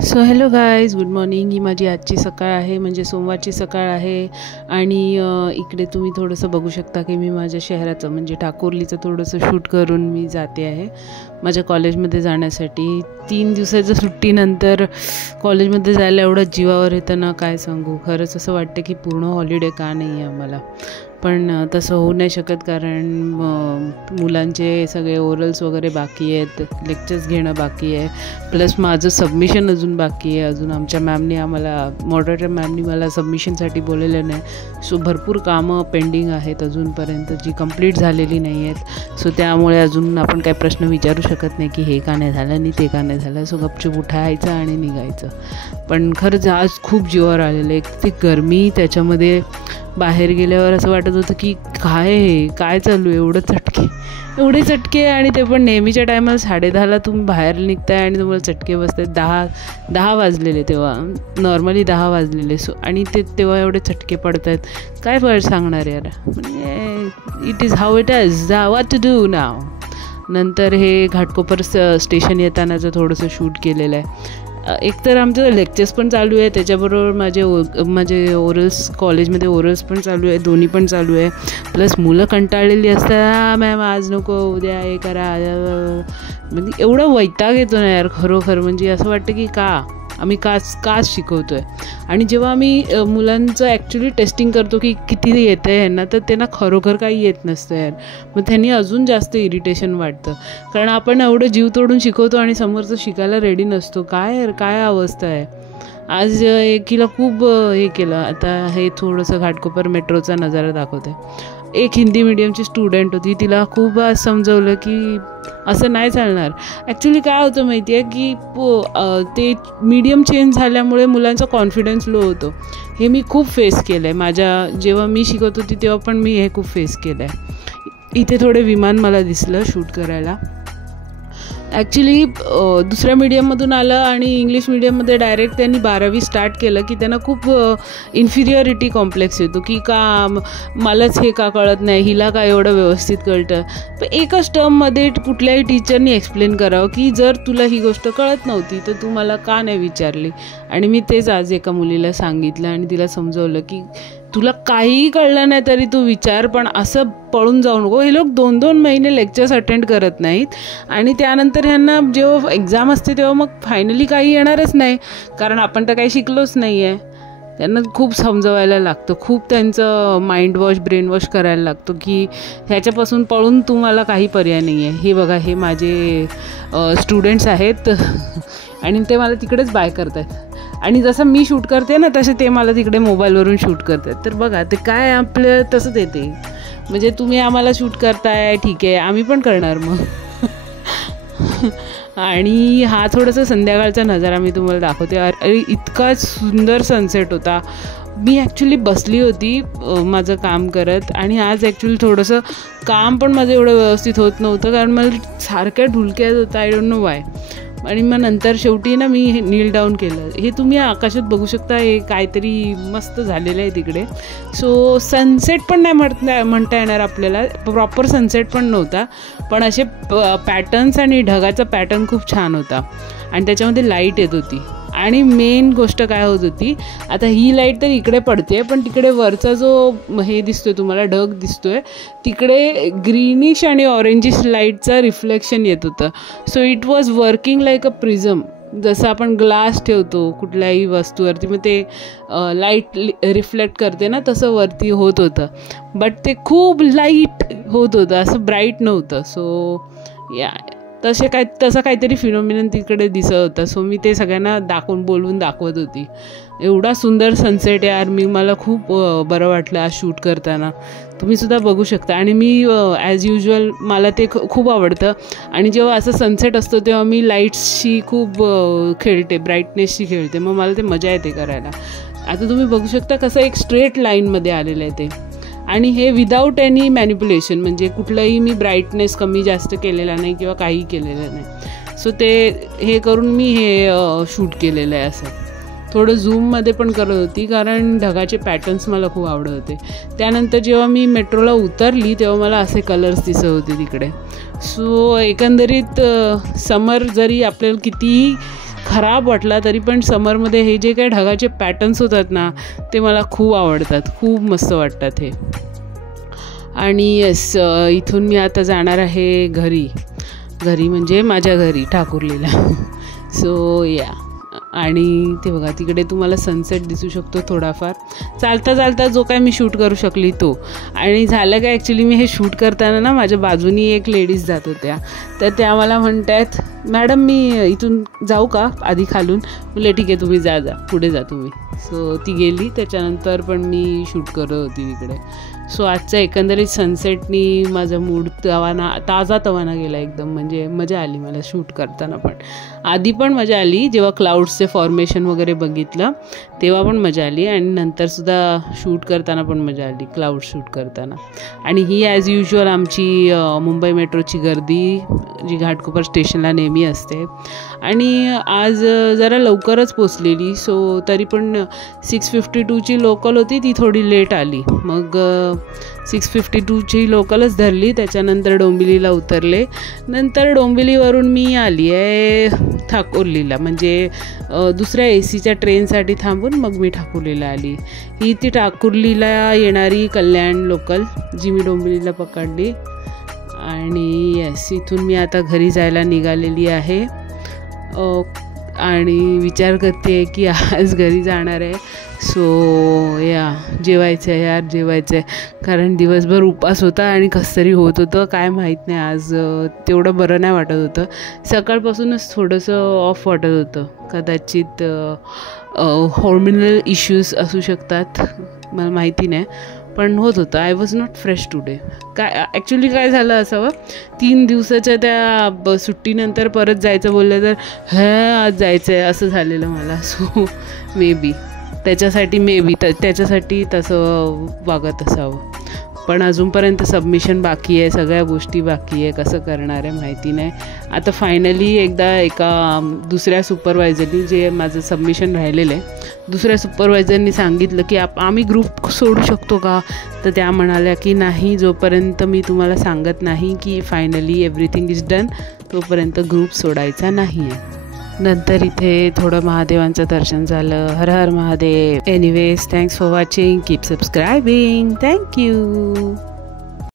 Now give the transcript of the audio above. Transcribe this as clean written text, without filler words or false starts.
So hello guys, good morning. ही माझी आजची सकाळ आहे, म्हणजे सोमवारची सकाळ आहे. आणि इकडे तुम्ही थोडंसं बघू शकता की मी माझ्या शहराचं म्हणजे ठाकुर्लीचं थोडंसं शूट करून मी जाते आहे माझ्या कॉलेजमध्ये जाण्यासाठी. 3 दिवसाच्या सुट्टीनंतर कॉलेजमध्ये जायला एवढं जीवावर येतं ना, काय सांगू. खरंच असं वाटतं की पूर्ण हॉलिडे का नाही आहे आम्हाला. पण तसं होऊ नाही शकत, कारण मुलांचे सगळे ओरल्स वगैरे बाकी आहेत, लेक्चर्स घेणं बाकी आहे, प्लस माझं सबमिशन अजून बाकी आहे. अजून आमच्या मॅमनी मॉडरेटर मॅमनी मला सबमिशनसाठी बोललेलं नाही. सो भरपूर कामं पेंडिंग आहेत अजूनपर्यंत, जी कंप्लीट झालेली नाही आहेत. सो त्यामुळे अजून आपण काही प्रश्न विचारू शकत नाही की हे का नाही झालं आणि ते का नाही झालं. सो गपचूप उठायचं आणि निघायचं. पण खरंच आज खूप जीवावर आलेलं. एक ती गरमी, त्याच्यामध्ये बाहेर गेल्यावर असं वाटत होतं की काय चालू आहे. एवढे चटके आणि ते पण नेहमीच्या टायमाला 10:30ला तुम्ही बाहेर निघताय आणि तुम्हाला चटके बसतात. 10 वाजलेले तेव्हा, नॉर्मली 10 वाजलेले. सो आणि तेव्हा एवढे चटके पडत आहेत. काय सांगणार यार, म्हणजे it is how it is, what to do now. नंतर हे घाटकोपर स्टेशन येतानाचं थोडंसं शूट केलेलं आहे. एकतर आमचं लेक्चर्स पण चालू आहे, त्याच्याबरोबर माझे ओरल्स, कॉलेजमध्ये ओरल्स पण चालू आहे, दोन्ही पण चालू आहे. प्लस मुलं कंटाळलेली असतात, मॅम आज नको, उद्या हे करा. म्हणजे एवढा वैताग येतो ना यार खरोखर. म्हणजे असं वाटतं की आम्ही का शिकवतो आहे. आणि जेव्हा आम्ही मुलांचं ॲक्च्युली टेस्टिंग करतो की किती येतं आहे ह्यांना, तर त्यांना खरोखर काही येत नसतं यार. मग त्यांनी अजून जास्त इरिटेशन वाटतं, कारण आपण एवढं जीव तोडून शिकवतो आणि समोरचं शिकायला रेडी नसतो. काय अवस्था आहे. आज एकीला खूप हे केलं. आता हे थोडंसं घाटकोपर मेट्रोचा नजारा दाखवते. एक हिंदी मीडियमची स्टुडंट होती, तिला खूप आज समजवलं की असं नाही चालणार. ॲक्च्युली काय होतं माहिती आहे की ते मीडियम चेंज झाल्यामुळे मुलांचा कॉन्फिडन्स लो होतो. हे मी खूप फेस केलं आहे. जेव्हा मी शिकत होती तेव्हा पण मी हे खूप फेस केलं आहे. इथे थोडे विमान मला दिसलं शूट करायला. ॲक्च्युली दुसऱ्या मीडियममधून आलं आणि इंग्लिश मीडियममध्ये डायरेक्ट त्यांनी 12वी स्टार्ट केलं की त्यांना खूप इन्फिरियरिटी कॉम्प्लेक्स येतो की मलाच हे का कळत नाही, हिला का एवढं व्यवस्थित कळतं. पण एकच टर्ममध्ये कुठल्याही टीचरनी एक्सप्लेन करावं की जर तुला ही गोष्ट कळत नव्हती तर तू मला का नाही विचारली. आणि मी तेच आज एका मुलीला सांगितलं आणि तिला समजवलं की तुला काहीही कळलं नाही तरी तू विचार, पण असं पळून जाऊ नको. हे लोक 2-2 महिने लेक्चर्स अटेंड करत नाहीत आणि त्यानंतर ह्यांना जेव्हा एक्झाम असते तेव्हा मग फायनली काही येणारच नाही, कारण आपण तर काही शिकलोच नाही आहे. त्यांना खूप समजवायला लागतं, खूप त्यांचं माइंड वॉश, ब्रेन वॉश करायला लागतो की ह्याच्यापासून पळून तुम्हाला काही पर्याय नाही आहे. हे बघा, हे माझे स्टुडंट्स आहेत आणि ते मला तिकडेच बाय करतात. आणि जसं मी शूट करते ना तसे ते मला तिकडे मोबाईलवरून शूट करतात. तर बघा, ते काय आपलं तसंच येते. म्हणजे तुम्ही आम्हाला शूट करताय, ठीक आहे, आम्ही पण करणार मग. आणि हा थोडासा संध्याकाळचा नजारा मी तुम्हाला दाखवते. अरे इतका सुंदर सनसेट होता. मी ॲक्च्युली बसली होती माझं काम करत, आणि आज ॲक्च्युली थोडंसं काम पण माझं एवढं व्यवस्थित होत नव्हतं, कारण मला सारख्या ढुलक्यात होतं. I don't know Y. आणि मग नंतर शेवटी ना मी हे नील डाऊन केलं. हे तुम्ही आकाशात बघू शकता, हे काहीतरी मस्त झालेलं आहे तिकडे. सो सनसेट पण नाही म्हणता येणार आपल्याला, प्रॉपर सनसेट पण नव्हता, पण असे पॅटर्न्स आणि ढगाचा पॅटर्न खूप छान होता आणि त्याच्यामध्ये लाईट येत होती. आणि मेन गोष्ट काय होत होती, आता ही लाईट तर इकडे पडते, पण तिकडे वरचा जो हे दिसतोय तुम्हाला, ढग दिसतोय, तिकडे ग्रीनिश आणि ऑरेंजिश लाईटचं रिफ्लेक्शन येत होतं. So it was working like a prism. जसं आपण ग्लास ठेवतो कुठल्याही वस्तूवरती, मग ते लाईट रिफ्लेक्ट करते ना, तसं वरती होत होतं. बट ते खूप लाईट होत होतं, असं ब्राईट नव्हतं. सो तसं काहीतरी फिनोमिनन तिकडे दिसत होतं. सो मी ते सगळ्यांना बोलवून दाखवत होती. एवढा सुंदर सनसेट यार, मला खूप बरं वाटलं आज शूट करताना. तुम्हीसुद्धा बघू शकता. आणि मी ॲज युजल मला ते खूप आवडतं. आणि जेव्हा असं सनसेट असतो तेव्हा मी लाईट्सशी खूप खेळते, ब्राईटनेसशी खेळते. मग मला ते मजा येते करायला. आता तुम्ही बघू शकता कसं एक स्ट्रेट लाईनमध्ये आलेलं आहे ते. आणि हे विदाऊट एनी मॅनिप्युलेशन, म्हणजे कुठलंही मी ब्राईटनेस कमी जास्त केलेला नाही किंवा काही केलेलं नाही. सो ते हे करून मी हे शूट केलेलं आहे. असं थोडं झूममध्ये पण करत होती, कारण ढगाचे पॅटर्न्स मला खूप आवडत होते. त्यानंतर जेव्हा मी मेट्रोला उतरली तेव्हा मला असे कलर्स दिसत होते तिकडे. सो एकंदरीत समर जरी आपल्याला कितीही खराब वाटला तरी पण समरमध्ये हे जे काही ढगाचे पॅटर्न्स होतात ना ते मला खूप आवडतात, खूप मस्त वाटतात हे. आणि येस, इथून मी आता जाणार आहे घरी म्हणजे माझ्या घरी ठाकुर्लीला. सो या, आणि ते बघा तिकडे तुम्हाला सनसेट दिसू शकतो थोडाफार. चालता चालता जो काय मी शूट करू शकली तो. आणि झालं काय, ॲक्च्युली मी हे शूट करताना ना माझ्या बाजूनी एक लेडीज जात होत्या, तर त्या मला म्हणतात, मॅडम मी इथून जाऊ का आधी खालून. म्हटलं ठीक आहे, तुम्ही जा पुढे जा तुम्ही. सो ती गेली, त्याच्यानंतर पण मी शूट करत होती तिकडे. सो आजचा एकंदरीत सनसेटनी माझा मूड ताजा तवाना गेला एकदम. म्हणजे मजा आली मला शूट करताना पण. आधी पण मजा आली जेव्हा क्लाउड्सचे फॉर्मेशन वगैरे बघितलं तेव्हा पण मजा आली, आणि नंतरसुद्धा शूट करताना पण मजा आली, क्लाउड शूट करताना. आणि ही ॲज युजल आमची मुंबई मेट्रोची गर्दी जी घाटकोपर स्टेशनला नेहमी असते. आणि आज जरा लवकरच पोचलेली, सो तरी पण 6:52ची लोकल होती, ती थोडी लेट आली. मग 6:52ची लोकलच धरली, त्याच्यानंतर डोंबिवलीला उतरले. नंतर डोंबिवलीवरून मी आली आहे ठाकुर्लीला, म्हणजे दुसऱ्या AC च्या ट्रेनसाठी थांबून मग मी ठाकुर्लीला आली. ही ती ठाकुर्लीला येणारी कल्याण लोकल जी मी डोंबिवलीला पकडली. आणि येस, इथून मी आता घरी जायला निघालेली आहे. आणि विचार करते की आज घरी जाणार आहे. सो या, जेवायचं आहे यार, जेवायचं आहे. कारण दिवसभर उपास होता आणि कसं तरी होत होतं, काय माहीत नाही, आज तेवढं बरं नाही वाटत होतं. सकाळपासूनच थोडंसं ऑफ वाटत होतं. कदाचित हॉर्मोनल इश्यूज असू शकतात, मला माहिती नाही, पण होत होतं. I was not fresh today. Actually काय झालं असावं, 3 दिवसाच्या त्या सुट्टीनंतर परत जायचं बोललं तर आज जायचं आहे असं झालेलं मला. सो मे बी त्याच्यासाठी तसं वागत असावं. पण अजूनपर्यंत सबमिशन बाकी आहे, सगळ्या गोष्टी बाकी आहे, कसं करणार आहे माहिती नाही. आता फायनली एकदा एका दुसऱ्या सुपरवायझरनी, जे माझं सबमिशन राहिलेलं आहे, दुसऱ्या सुपरवायझरनी सांगितलं की आम्ही ग्रुप सोडू शकतो का. तर त्या म्हणाल्या की नाही, जोपर्यंत मी तुम्हाला सांगत नाही की फायनली एव्हरीथिंग इज डन तोपर्यंत ग्रुप सोडायचा नाही आहे. नंतर इथे थोडं महादेवांचं दर्शन झालं. हर हर Mahadev. Anyways, thanks for watching. Keep subscribing. Thank you.